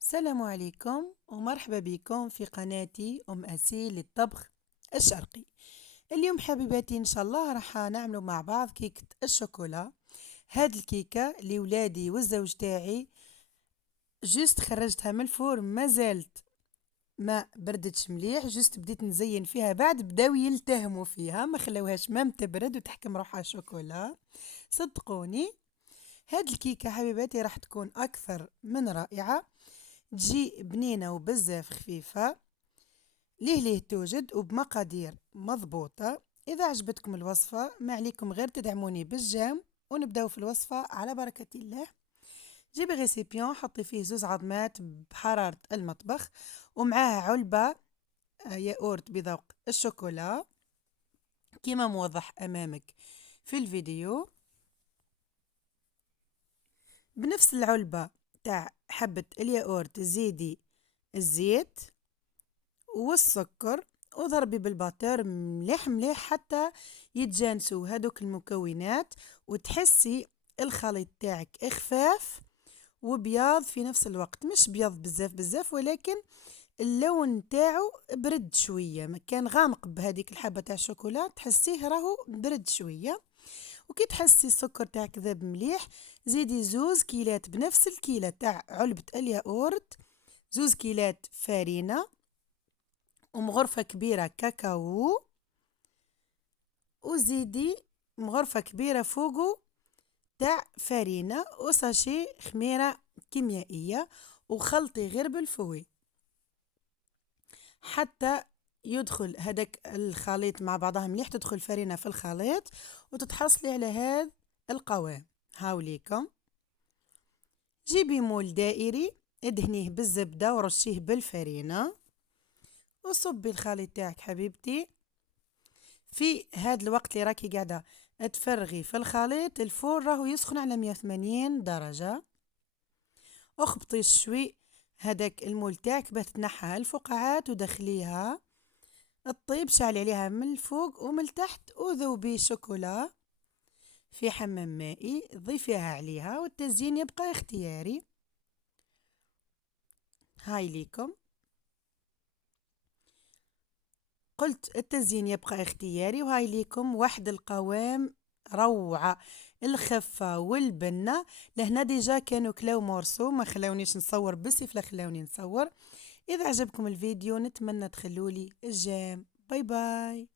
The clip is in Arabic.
السلام عليكم ومرحبا بكم في قناتي أسيل للطبخ الشرقي. اليوم حبيباتي إن شاء الله راح نعملوا مع بعض كيكة الشوكولا. هاد الكيكة لولادي والزوج تاعي جست خرجتها من الفور، ما زالت ما بردتش مليح، جست بديت نزين فيها، بعد بداو يلتهموا فيها ما خلوهاش ما تبرد وتحكم روحها شوكولا. صدقوني هاد الكيكة حبيباتي راح تكون أكثر من رائعة، تجي بنينة وبزاف خفيفة، ليه توجد وبمقادير مضبوطة. إذا عجبتكم الوصفة ما عليكم غير تدعموني بالجيم ونبداو في الوصفة على بركة الله. جيبي غيسيبيون حطي فيه 2 عظمات بحرارة المطبخ ومعاه علبة ياغورت بذوق الشوكولا كما موضح أمامك في الفيديو. بنفس العلبة تاع حبة الياغورت زيدي الزيت والسكر وضربي بالباتور مليح مليح حتى يتجانسوا هذوك المكونات وتحسي الخليط تاعك خفاف وبياض في نفس الوقت، مش بياض بزاف بزاف ولكن اللون تاعو برد شوية، ما كان غامق بهذيك الحبة تاع الشوكولا تحسيه راهو برد شوية. وكي تحسي السكر تاعك ذاب مليح زيدي 2 كيلات بنفس الكيلة تاع علبة الياغورت، 2 كيلات فرينة ومغرفة كبيرة كاكاو، وزيدي مغرفة كبيرة فوقو تاع فرينة وساشي خميرة كيميائية، وخلطي غير بالفوي حتى يدخل هداك الخليط مع بعضها مليح، تدخل الفرينة في الخليط وتتحصلي على هذا القوام. هاوليكم جيبي مول دائري ادهنيه بالزبدة ورشيه بالفرينة وصبي الخليط تاعك حبيبتي في هاد الوقت اللي راكي قاعدة تفرغي في الخليط. الفور راهو يسخن على 180 درجة. اخبطي شوي هداك المول تاعك باه تنحى الفقاعات ودخليها الطيب، شعلي عليها من الفوق ومن التحت وذوبي شوكولا في حمام مائي ضيفيها عليها والتزيين يبقى اختياري. هاي ليكم قلت التزيين يبقى اختياري، وهاي ليكم واحد القوام روعة، الخفة والبنة. لهنا ديجا كانوا كلاو مورسو ما خلاونيش نصور بس لا خلاوني نصور. إذا عجبكم الفيديو نتمنى تخلولي الجيم. باي باي.